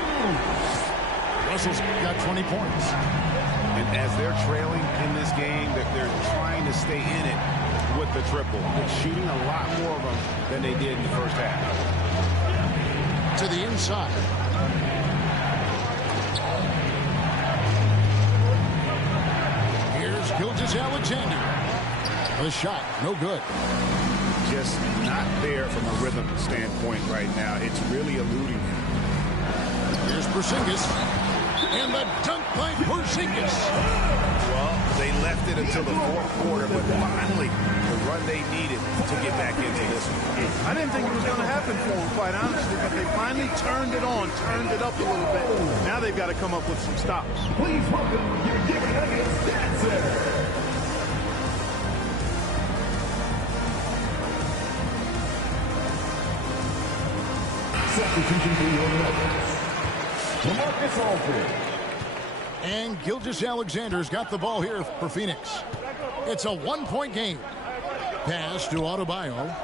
Russell's got 20 points. And as they're trailing in this game, they're trying to stay in it with the triple. They're shooting a lot more of them than they did in the first half. To the inside. Here's Gilgeous-Alexander. The shot, no good. Just not there from a rhythm standpoint right now. It's really eluding him. Here's Porzingis. And the dunk by Porzingis. Well, they left it until the fourth quarter, but finally the run they needed to get back into this one. I didn't think it was going to happen for them, quite honestly, but they finally turned it on, turned it up a little bit. Now they've got to come up with some stops. Please welcome your Denver Nuggets dancer. Substitution for your Nuggets. Marcus Aldridge. And Gilgeous-Alexander's got the ball here for Phoenix. It's a one-point game. Pass to Adebayo.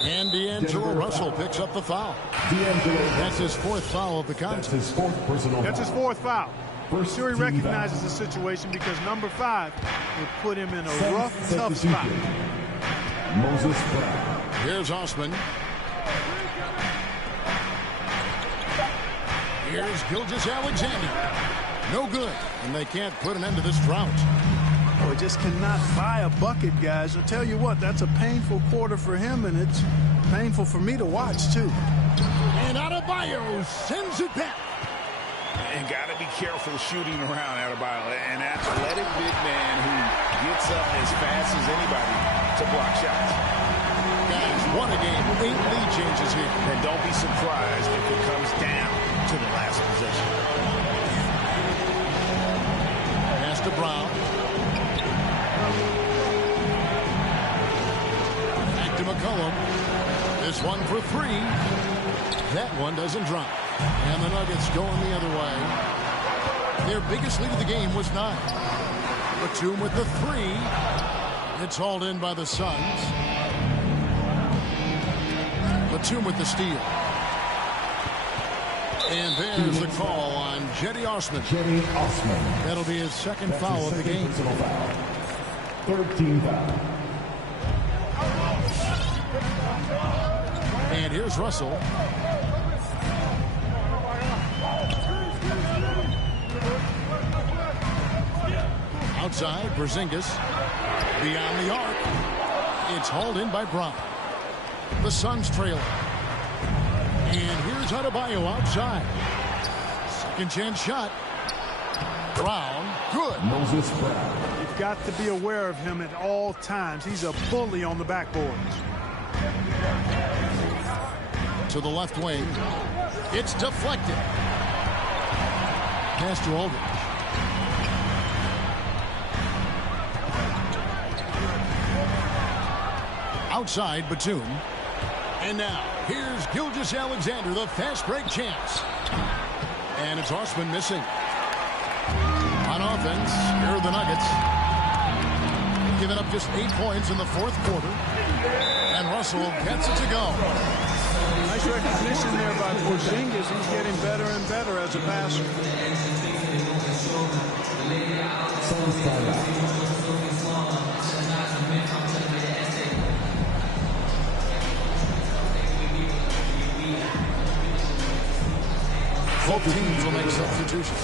And D'Angelo Russell picks up the foul. That's his fourth foul of the contest. That's his fourth personal That's his fourth foul. I'm sure he recognizes foul. the situation because number 5 would put him in a rough, tough spot. Moses Brown. Here's Osman. Here's Gilgeous-Alexander. No good. And they can't put an end to this drought. Oh, he just cannot buy a bucket, guys. I'll tell you what, that's a painful quarter for him, and it's painful for me to watch, too. And Adebayo sends it back. And got to be careful shooting around Adebayo. An athletic big man who gets up as fast as anybody to block shots. Guys, what a game. 8 lead changes here. And don't be surprised if it comes down to the last possession. Pass to Brown. Back to McCollum. This one for 3. That one doesn't drop. And the Nuggets going the other way. Their biggest lead of the game was 9. Batum with the 3. It's hauled in by the Suns. Batum with the steal. And there's the call on Cedi Osman. Cedi Osman. That'll be his second foul of the game. Foul. Third team foul. And here's Russell. Outside, Porzingis. Beyond the arc. It's hauled in by Brown. The Suns trailing. And here's Adebayo outside. Second chance shot. Brown, good. Moses Brown. You've got to be aware of him at all times. He's a bully on the backboards. To the left wing. It's deflected. Pass to Aldridge. Outside, Batum. And now, here's Gilgeous-Alexander, the fast break chance. And it's Osman missing. On offense, here are the Nuggets. Giving up just 8 points in the fourth quarter. And Russell gets it to go. Nice Nice recognition there by Porzingis. He's getting better and better as a passer. Both teams will make substitutions.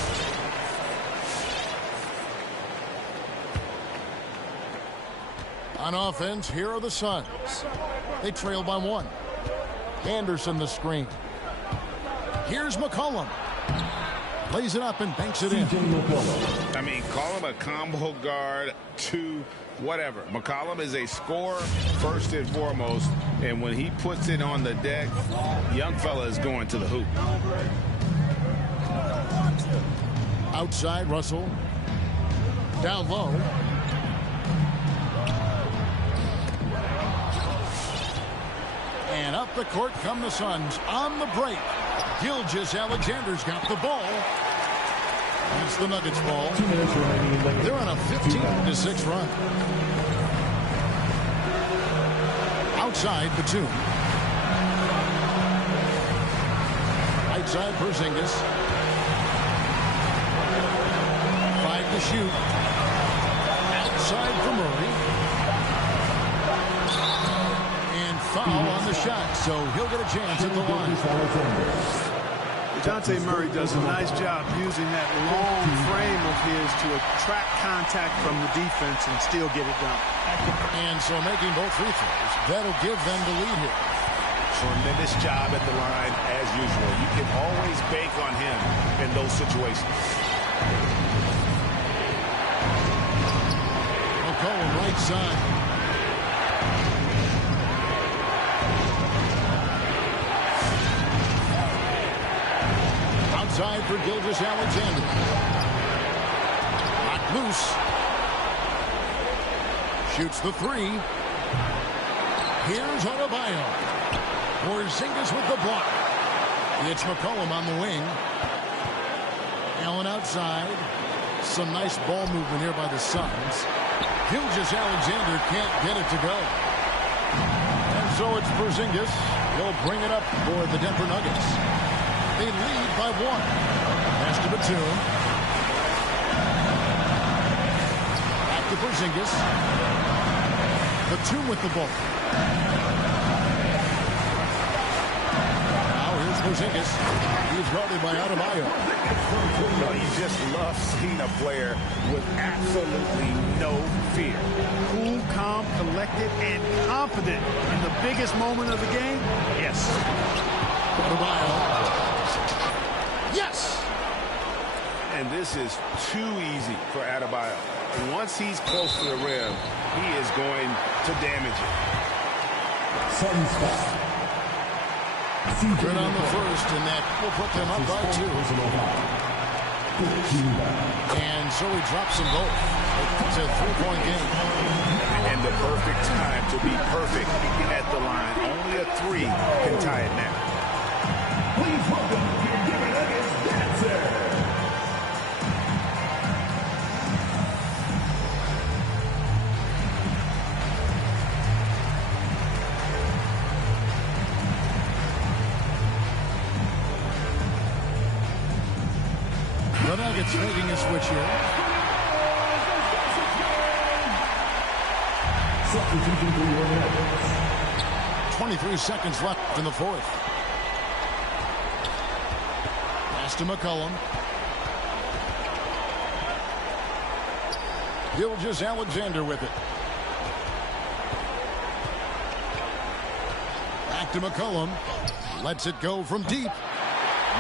On offense, here are the Suns. They trail by 1. Anderson the screen. Here's McCollum. Lays it up and banks it in. I mean, call him a combo guard, 2, whatever. McCollum is a scorer first and foremost, and when he puts it on the deck, young fella is going to the hoop. Outside, Russell. Down low. And up the court come the Suns on the break. Gilgeous-Alexander's got the ball. It's the Nuggets ball. They're on a 15-6 run. Outside, Batum. Right side, Porzingis. 5 to shoot. Outside for Murray. Foul on the shot, so he'll get a chance at the line. DeJounte Murray does a nice job using that long frame of his to attract contact from the defense and still get it done. And so making both free throws, that'll give them the lead here. Tremendous job at the line as usual. You can always bank on him in those situations. McCollum right side. Outside for Gilgeous-Alexander. Not loose. Shoots the 3. Here's Adebayo. Porzingis with the block. It's McCollum on the wing. Allen outside. Some nice ball movement here by the Suns. Gilgeous-Alexander can't get it to go. And so it's Porzingis. He'll bring it up for the Denver Nuggets. They lead by 1. Pass to Batum. Back to Porzingis. Batum with the ball. Now here's Porzingis. He's guarded by Adebayo. Well, you just love seeing a player with absolutely no fear. Cool, calm, collected, and confident in the biggest moment of the game. Yes. Adebayo. Yes! And this is too easy for Adebayo. Once he's close to the rim, he is going to damage it. Good on the first, and that will put them up by 2. And so he drops them both. It's a 3-point game. And the perfect time to be perfect at the line. Only a 3 can tie it now. Please welcome your Denver Nuggets dancer. The Nuggets making a switch here. Substitution for your Nuggets. 23 seconds left in the 4th. Pass to McCollum. Gilgeous-Alexander with it. Back to McCollum. Lets it go from deep.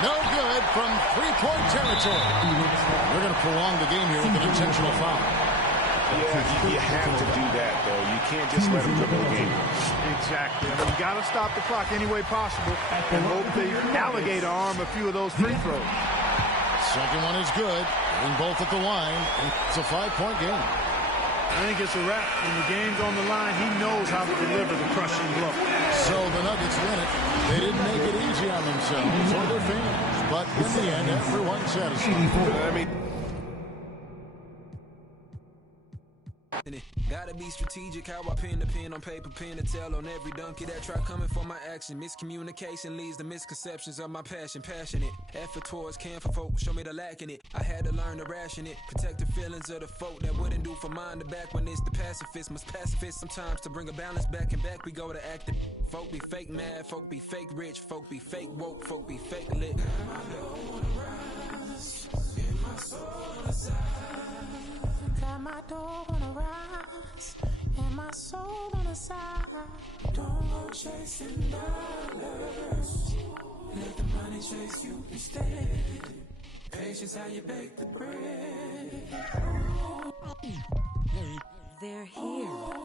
No good from 3-point territory. They're going to prolong the game here with an intentional foul. Yeah, you have to do that, though. You can't just let them dribble the game. Exactly. I mean, you got to stop the clock any way possible and hope the alligator arm a few of those free throws. Second one is good. Getting both at the line. It's a 5-point game. I think it's a wrap. When the game's on the line, he knows how to deliver the crushing blow. So the Nuggets win it. They didn't make it easy on themselves or their fans. But in the end, everyone's satisfied. I mean, Gotta be strategic, how I pen the pen on paper, pen to tell on every donkey that try coming for my action. Miscommunication leads to misconceptions of my passion. Passionate, effort towards caring for folk, show me the lack in it. I had to learn to ration it, protect the feelings of the folk that wouldn't do for mine to back when it's the pacifist. Must pacifist sometimes to bring a balance back, and back we go to acting. Folk be fake mad, folk be fake rich, folk be fake woke, folk be fake lit. Got my dough on the rise, and my soul on the side. Don't go chasing dollars, let the money chase you instead. Patience how you bake the bread. They're here.